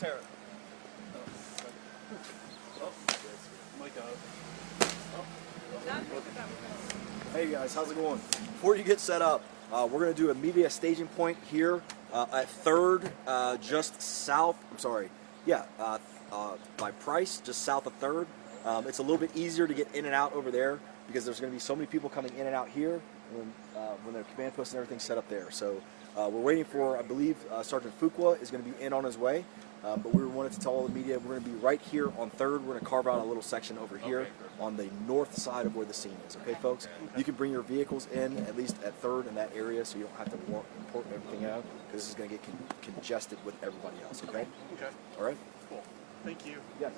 Tara. Hey guys, how's it going? Before you get set up, we're going to do a media staging point here at 3rd, just south, by Price, just south of 3rd. It's a little bit easier to get in and out over there because there's going to be so many people coming in and out here when the command post and everything's set up there. So we're waiting for, I believe, Sergeant Fuqua is going to be in on his way. But we wanted to tell all the media we're going to be right here on 3rd. We're going to carve out a little section over here on the north side of where the scene is. Okay, folks? You can bring your vehicles in, at least at 3rd in that area, so you don't have to import everything out, because this is going to get congested with everybody else. Okay? Okay. All right? Cool. Thank you. Yes.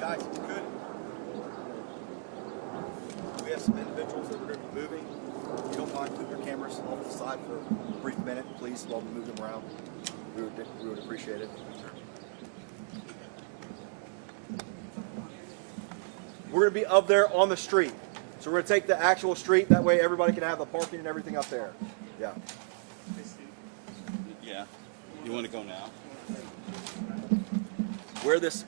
Guys, it's good. We have some individuals that we're going to be moving. If you don't mind putting your cameras off to the side for a brief minute, please, while we move them around. We would appreciate it. We're going to be up there on the street. So we're going to take the actual street. That way everybody can have the parking and everything up there. Yeah. Yeah. You want to go now? Where this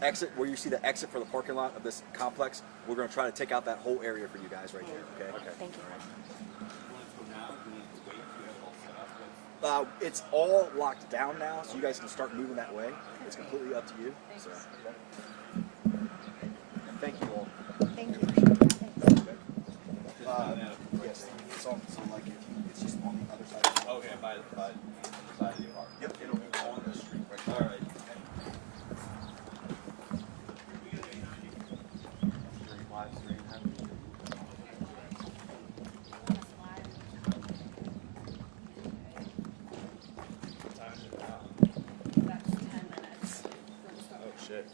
exit, where you see the exit for the parking lot of this complex, we're going to try to take out that whole area for you guys right there. Okay. Thank you. It's all locked down now, so you guys can start moving that way. It's completely up to you. So, okay. Thank you all. Thank you. Yes, it's on. So like, it's just on the other side. Okay, by the side of the apartment. Yep, it'll be on the street right there. All right. That's 10 minutes. Oh shit.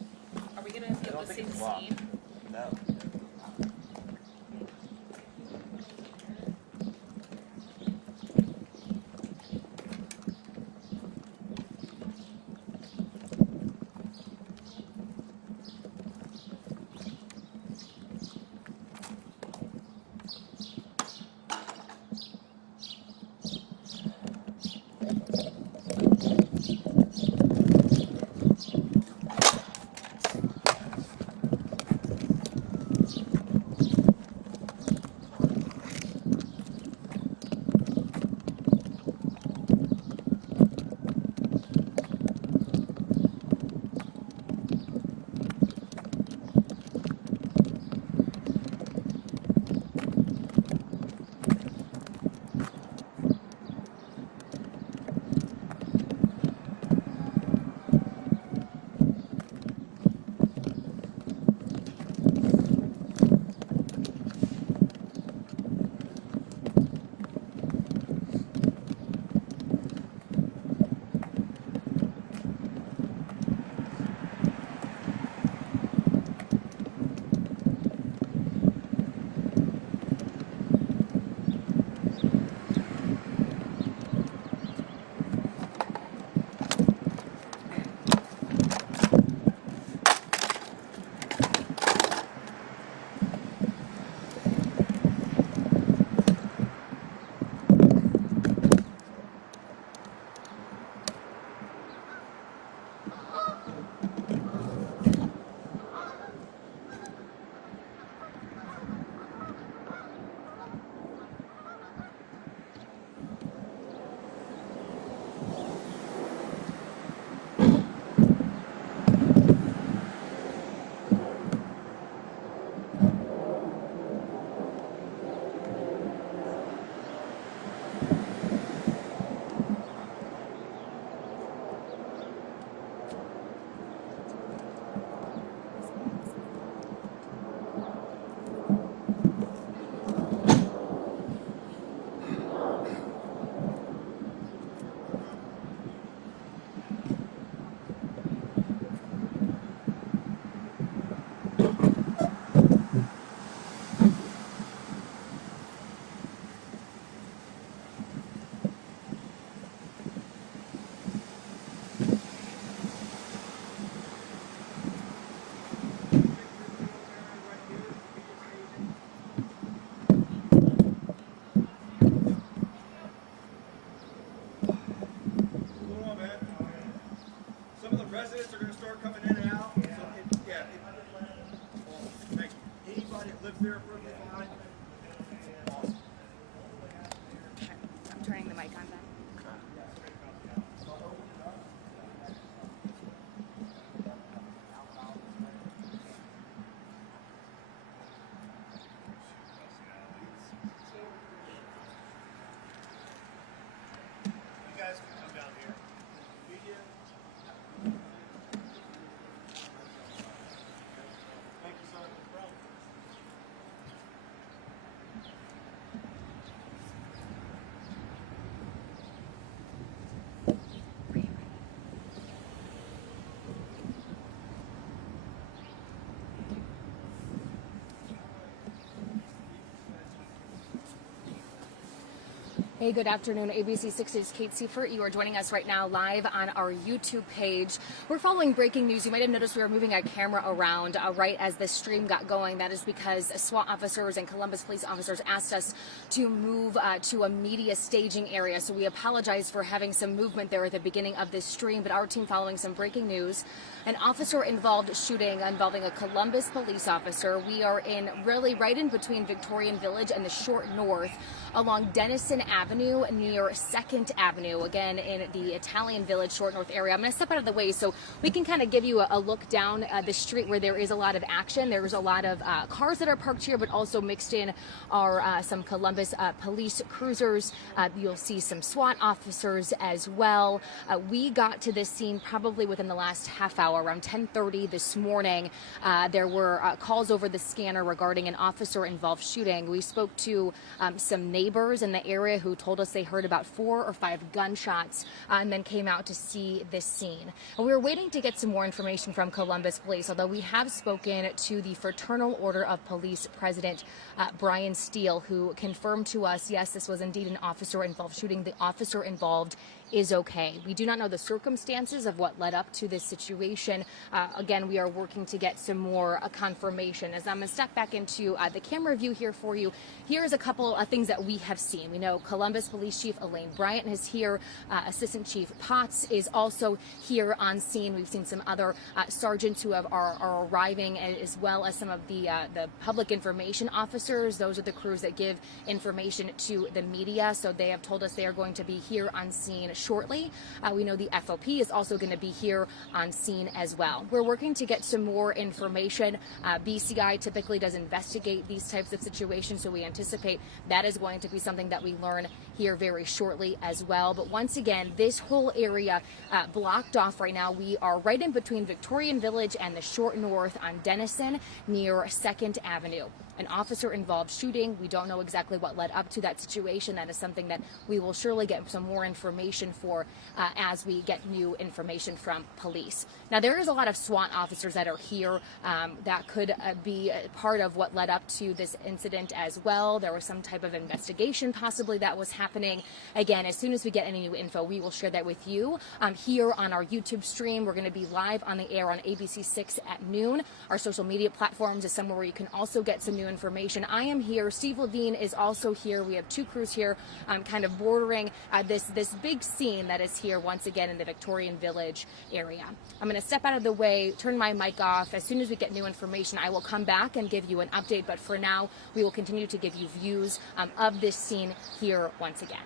I'm turning the mic on then. You guys can come down here. Thank you, sir. No problem. Hey, good afternoon. ABC 6's Kate Seifert. You are joining us right now live on our YouTube page. We're following breaking news. You might have noticed we were moving our camera around right as the stream got going. That is because SWAT officers and Columbus police officers asked us to move to a media staging area. So we apologize for having some movement there at the beginning of this stream, but our team following some breaking news. An officer-involved shooting involving a Columbus police officer. We are in really right in between Victorian Village and the Short North along Denison Avenue near 2nd Avenue, again in the Italian Village, Short North area. I'm going to step out of the way so we can kind of give you a look down the street where there is a lot of action. There's a lot of cars that are parked here, but also mixed in are some Columbus police cruisers. You'll see some SWAT officers as well. We got to this scene probably within the last half hour, around 10:30 this morning. There were calls over the scanner regarding an officer-involved shooting. We spoke to some neighbors in the area who told us they heard about 4 or 5 gunshots and then came out to see this scene. And we were waiting to get some more information from Columbus Police, although we have spoken to the Fraternal Order of Police President Brian Steele, who confirmed to us, yes, this was indeed an officer-involved shooting. The officer involved is okay. We do not know the circumstances of what led up to this situation. Again, we are working to get some more confirmation. As I'm going to step back into the camera view here for you, here's a couple of things that we have seen. We know Columbus Police Chief Elaine Bryant is here. Assistant Chief Potts is also here on scene. We've seen some other sergeants who are arriving, as well as some of the public information officers. Those are the crews that give information to the media. So they have told us they are going to be here on scene shortly. We know the FOP is also going to be here on scene as well. We're working to get some more information. BCI typically does investigate these types of situations, so we anticipate that is going to be something that we learn here very shortly as well. But once again, this whole area blocked off right now. We are right in between Victorian Village and the Short North on Denison near 2nd Avenue. An officer-involved shooting. We don't know exactly what led up to that situation. That is something that we will surely get some more information for as we get new information from police. Now, there is a lot of SWAT officers that are here that could be part of what led up to this incident as well. There was some type of investigation possibly that was happening. Again, as soon as we get any new info, we will share that with you here on our YouTube stream. We're going to be live on the air on ABC 6 at noon. Our social media platforms is somewhere where you can also get some new information. I am here. Steve Levine is also here. We have 2 crews here kind of bordering this big scene that is here once again in the Victorian Village area. I'm going to step out of the way, turn my mic off. As soon as we get new information, I will come back and give you an update. But for now, we will continue to give you views of this scene here once again.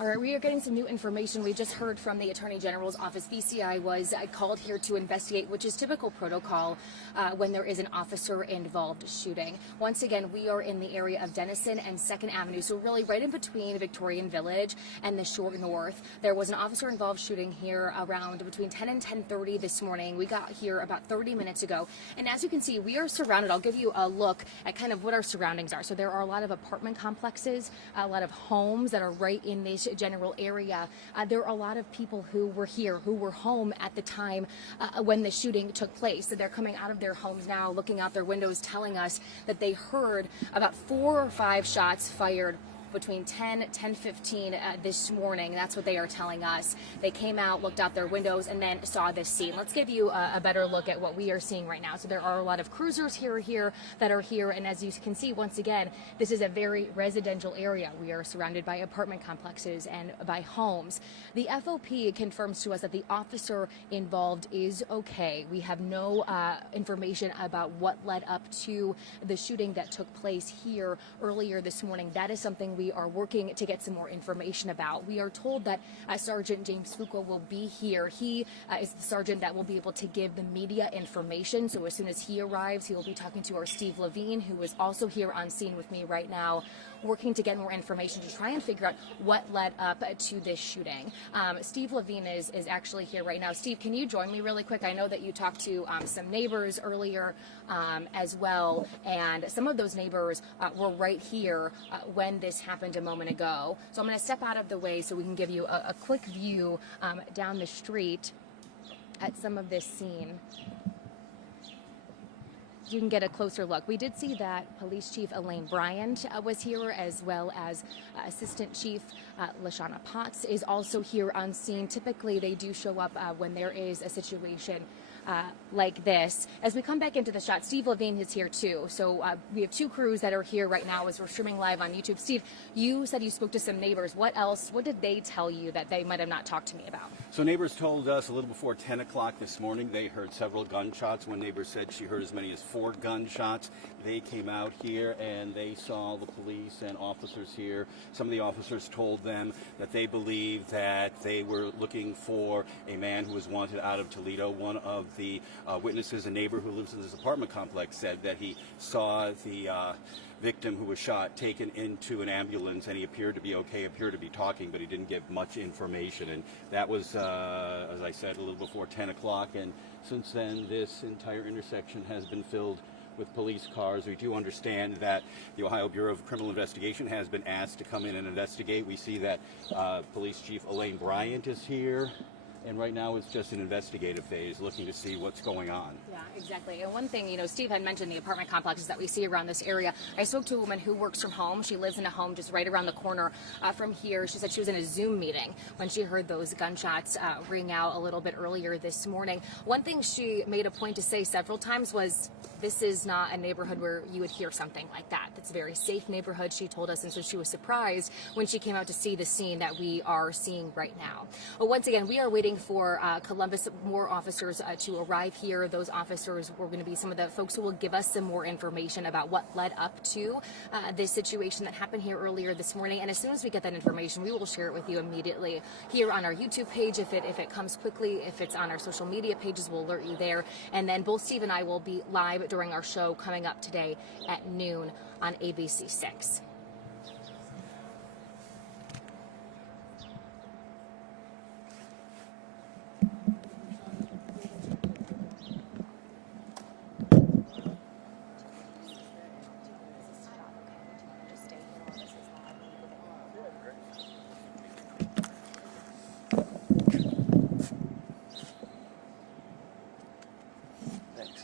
All right, we are getting some new information. We just heard from the Attorney General's office. BCI was called here to investigate, which is typical protocol when there is an officer-involved shooting. Once again, we are in the area of Denison and 2nd Avenue, so really right in between Victorian Village and the Shore North. There was an officer-involved shooting here around between 10 and 10:30 this morning. We got here about 30 minutes ago, and as you can see, we are surrounded. I'll give you a look at kind of what our surroundings are. So there are a lot of apartment complexes, a lot of homes that are right in this general area. There are a lot of people who were here, who were home at the time when the shooting took place. So they're coming out of their homes now, looking out their windows, telling us that they heard about 4 or 5 shots fired between 10:15 this morning. That's what they are telling us. They came out, looked out their windows, and then saw this scene. Let's give you a better look at what we are seeing right now. So there are a lot of cruisers here that are here, and as you can see, once again, this is a very residential area. We are surrounded by apartment complexes and by homes. The FOP confirms to us that the officer involved is okay. We have no information about what led up to the shooting that took place here earlier this morning. That is something we are working to get some more information about. We are told that Sergeant James Fuqua will be here. He is the sergeant that will be able to give the media information. So as soon as he arrives, he will be talking to our Steve Levine, who is also here on scene with me right now, working to get more information to try and figure out what led up to this shooting. Steve Levine is actually here right now. Steve, can you join me really quick? I know that you talked to some neighbors earlier as well, and some of those neighbors were right here when this happened a moment ago. So I'm going to step out of the way so we can give you a quick view down the street at some of this scene. You can get a closer look. We did see that Police Chief Elaine Bryant was here, as well as Assistant Chief Lashana Potts is also here on scene. Typically, they do show up when there is a situation like this. As we come back into the shot, Steve Levine is here too. So we have 2 crews that are here right now as we're streaming live on YouTube. Steve, you said you spoke to some neighbors. What else? What did they tell you that they might have not talked to me about? So neighbors told us a little before 10 o'clock this morning they heard several gunshots. One neighbor said she heard as many as 4 gunshots. They came out here and they saw the police and officers here. Some of the officers told them that they believed that they were looking for a man who was wanted out of Toledo. One of the witnesses, a neighbor who lives in this apartment complex, said that he saw the victim who was shot taken into an ambulance, and he appeared to be okay, appeared to be talking, but he didn't give much information. And that was, as I said, a little before 10 o'clock. And since then, this entire intersection has been filled with police cars. We do understand that the Ohio Bureau of Criminal Investigation has been asked to come in and investigate. We see that Police Chief Elaine Bryant is here. And right now it's just an investigative phase, looking to see what's going on. Yeah, exactly. And one thing, Steve had mentioned the apartment complexes that we see around this area. I spoke to a woman who works from home. She lives in a home just right around the corner from here. She said she was in a Zoom meeting when she heard those gunshots ring out a little bit earlier this morning. One thing she made a point to say several times was, this is not a neighborhood where you would hear something like that. It's a very safe neighborhood, she told us, and so she was surprised when she came out to see the scene that we are seeing right now. But once again, we are waiting for Columbus, more officers to arrive here. Those officers were going to be some of the folks who will give us some more information about what led up to this situation that happened here earlier this morning. And as soon as we get that information, we will share it with you immediately here on our YouTube page. If it comes quickly, if it's on our social media pages, we'll alert you there. And then both Steve and I will be live during our show coming up today at noon on ABC 6. Thanks.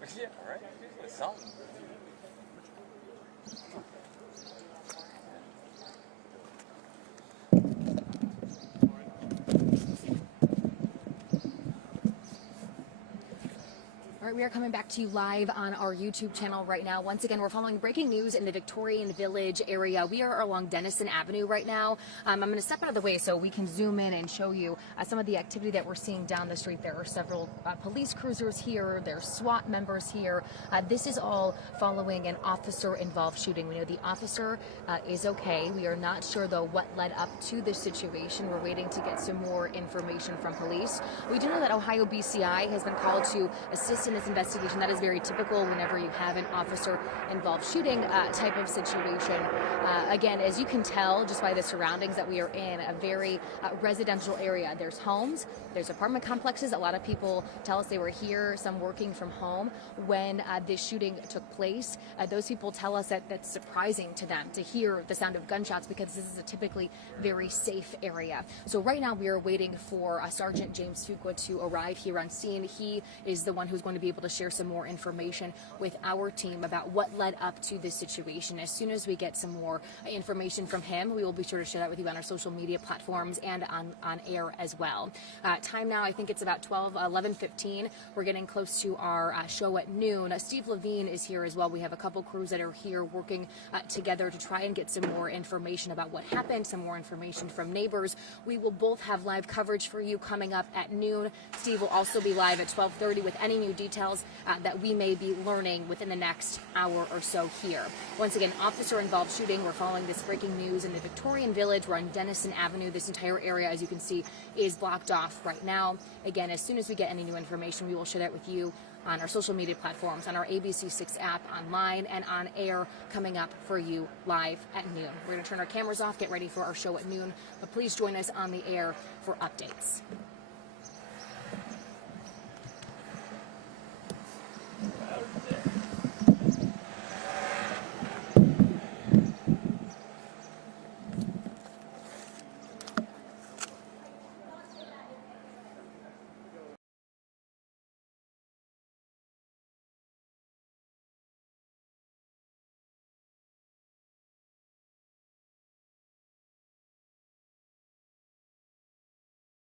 Yeah, right? It's something. All right, we are coming back to you live on our YouTube channel right now. Once again, we're following breaking news in the Victorian Village area. We are along Denison Avenue right now. I'm going to step out of the way so we can zoom in and show you some of the activity that we're seeing down the street. There are several police cruisers here. There's SWAT members here. This is all following an officer-involved shooting. We know the officer is okay. We are not sure, though, what led up to this situation. We're waiting to get some more information from police. We do know that Ohio BCI has been called to assist in this investigation. That is very typical whenever you have an officer-involved shooting type of situation. Again, as you can tell just by the surroundings, that we are in a very residential area. There's homes, there's apartment complexes. A lot of people tell us they were here, some working from home, when this shooting took place. Those people tell us that that's surprising to them to hear the sound of gunshots, because this is a typically very safe area. So right now we are waiting for Sergeant James Fuqua to arrive here on scene. He is the one who's going to be able to share some more information with our team about what led up to this situation. As soon as we get some more information from him, we will be sure to share that with you on our social media platforms and on air as well. Time now, I think it's about 11:15. We're getting close to our show at noon. Steve Levine is here as well. We have a couple crews that are here working together to try and get some more information about what happened, some more information from neighbors. We will both have live coverage for you coming up at noon. Steve will also be live at 12:30 with any new details that we may be learning within the next hour or so here. Once again, officer-involved shooting. We're following this breaking news in the Victorian Village. We're on Denison Avenue. This entire area, as you can see, is blocked off right now. Again, as soon as we get any new information, we will share that with you on our social media platforms, on our ABC6 app, online, and on air coming up for you live at noon. We're going to turn our cameras off, get ready for our show at noon, but please join us on the air for updates.